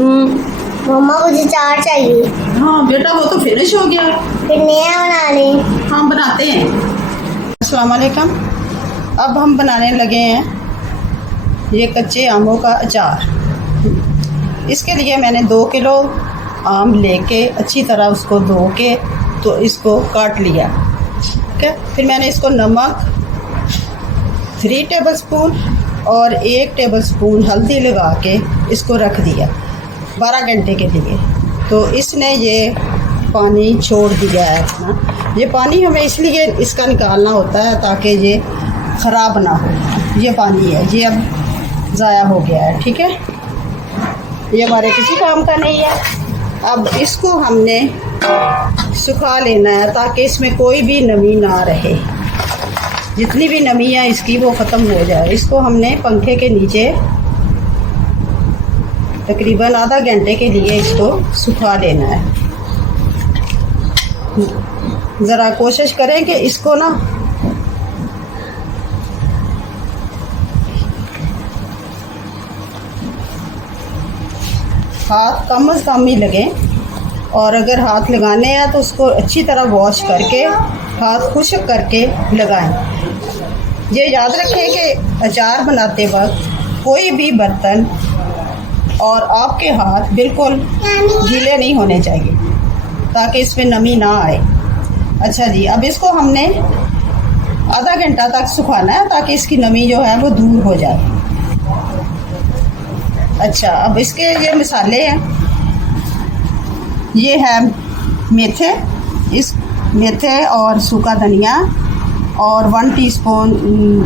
मम्मा मुझे चार चाहिए। हाँ बेटा, वो तो फिनिश हो गया, फिर नया बना ले। हम बनाते हैं। अस्सलाम वालेकुम। अब हम बनाने लगे हैं ये कच्चे आमों का अचार। इसके लिए मैंने 2 किलो आम लेके अच्छी तरह उसको धो के तो इसको काट लिया। ठीक है, फिर मैंने इसको नमक 3 टेबलस्पून और 1 टेबलस्पून हल्दी लगा के इसको रख दिया 12 घंटे के लिए। तो इसने ये पानी छोड़ दिया है अपना। ये पानी हमें इसलिए इसका निकालना होता है ताकि ये ख़राब ना हो। ये पानी है, ये अब ज़ाया हो गया है। ठीक है, ये हमारे किसी काम का नहीं है। अब इसको हमने सुखा लेना है ताकि इसमें कोई भी नमी ना रहे। जितनी भी नमी है इसकी वो ख़त्म हो जाए। इसको हमने पंखे के नीचे तकरीबन आधा घंटे के लिए इसको सुखा लेना है। ज़रा कोशिश करें कि इसको ना हाथ कम से कम ही लगें, और अगर हाथ लगाने हैं तो उसको अच्छी तरह वॉश करके हाथ खुश्क करके लगाएं। ये याद रखें कि अचार बनाते वक्त कोई भी बर्तन और आपके हाथ बिल्कुल गीले नहीं होने चाहिए ताकि इसमें नमी ना आए। अच्छा जी, अब इसको हमने आधा घंटा तक सुखाना है ताकि इसकी नमी जो है वो दूर हो जाए। अच्छा, अब इसके ये मसाले हैं। ये है मेथे, इस मेथे और सूखा धनिया और 1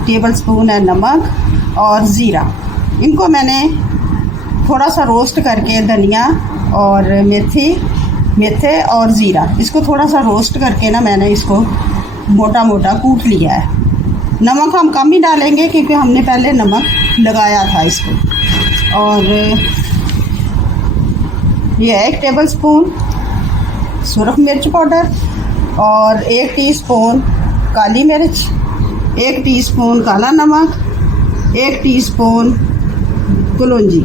टेबलस्पून है नमक और ज़ीरा। इनको मैंने थोड़ा सा रोस्ट करके धनिया और मेथे और ज़ीरा इसको थोड़ा सा रोस्ट करके ना मैंने इसको मोटा मोटा कूट लिया है। नमक हम कम ही डालेंगे क्योंकि हमने पहले नमक लगाया था इसको। और ये 1 टेबलस्पून सुरख मिर्च पाउडर और 1 टीस्पून काली मिर्च, 1 टीस्पून काला नमक, 1 टीस्पून कलौंजी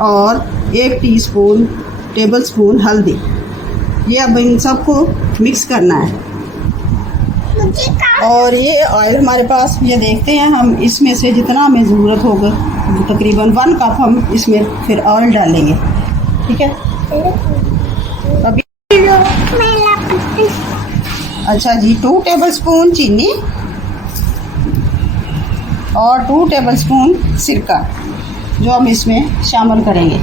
और 1 टेबलस्पून हल्दी। ये अब इन सबको मिक्स करना है। और ये ऑयल हमारे पास, ये देखते हैं हम इसमें से जितना हमें ज़रूरत होगा तकरीबन 1 कप हम इसमें फिर ऑयल डालेंगे। ठीक है, अभी अच्छा जी, 2 टेबलस्पून चीनी और 2 टेबलस्पून सिरका जो हम इसमें शामिल करेंगे।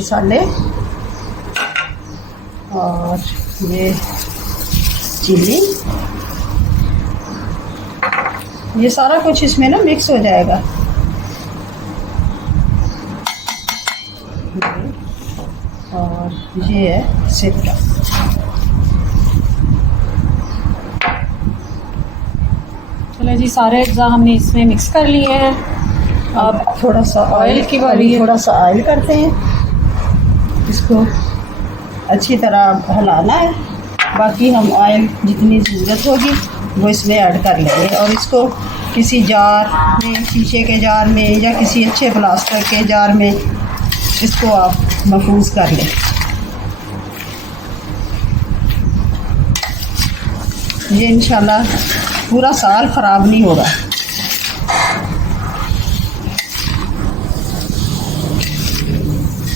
मसाले और ये चिली, ये सारा कुछ इसमें ना मिक्स हो जाएगा। और ये है सिरका। चलो जी, सारे अज्जा हमने इसमें मिक्स कर लिए हैं। अब थोड़ा सा ऑयल की बारी है। थोड़ा सा ऑयल करते हैं, इसको अच्छी तरह हिलाना है। बाकी हम ऑयल जितनी ज़रूरत होगी वो इसमें ऐड कर लेंगे। और इसको किसी जार में, शीशे के जार में या किसी अच्छे प्लास्टिक के जार में इसको आप महफूज कर लें। ये इंशाल्लाह पूरा साल ख़राब नहीं होगा।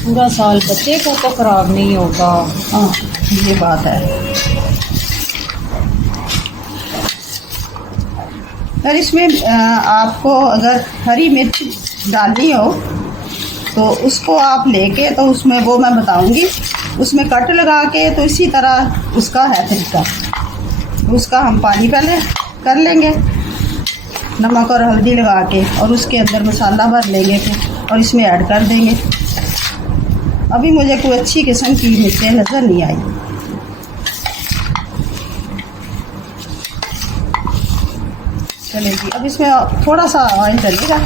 पूरा साल बच्चे को तो ख़राब नहीं होगा। हाँ, ये बात है। अगर इसमें आपको अगर हरी मिर्च डालनी हो तो उसको आप लेके, तो उसमें वो मैं बताऊंगी, उसमें कट लगा के, तो इसी तरह उसका है तरीका। उसका हम पानी पहले कर लेंगे नमक और हल्दी लगा के, और उसके अंदर मसाला भर लेंगे फिर और इसमें ऐड कर देंगे। अभी मुझे कोई अच्छी किस्म की मिर्चें नज़र नहीं आई। चलेगी, अब इसमें थोड़ा सा ऑयल डलेगा।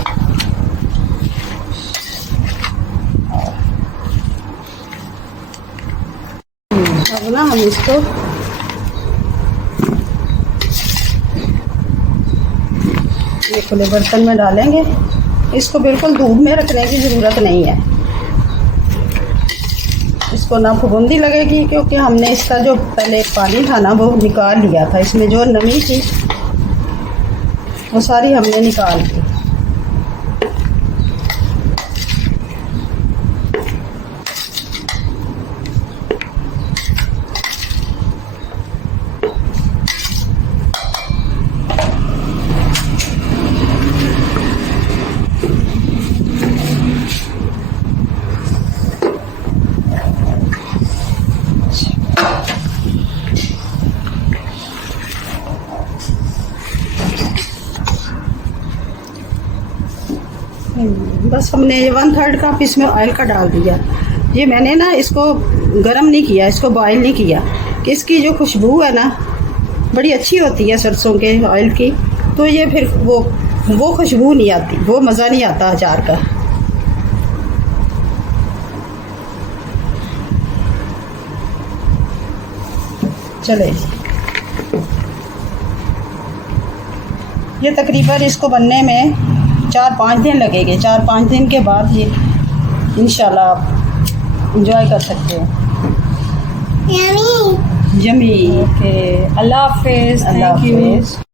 अब ना हम इसको ये खुले बर्तन में डालेंगे। इसको बिल्कुल धूप में रखने की ज़रूरत नहीं है। इसको ना फफूंदी लगेगी, क्योंकि हमने इसका जो पहले पानी था ना वो निकाल लिया था। इसमें जो नमी थी वो सारी हमने निकाल दी। बस हमने 1/3 कप इसमें ऑयल का डाल दिया। ये मैंने ना इसको गरम नहीं किया, इसको बॉयल नहीं किया कि इसकी जो खुशबू है ना बड़ी अच्छी होती है सरसों के ऑयल की, तो ये फिर वो खुशबू नहीं आती, वो मज़ा नहीं आता अचार का। चले, ये तकरीबन इसको बनने में 4-5 दिन लगेंगे। 4-5 दिन के बाद ये इंशाल्लाह आप इंजॉय कर सकते हो। यम्मी। यम्मी। ओके, अल्लाह हाफिज़। अल्लाह थैंक यू। हाफिज़।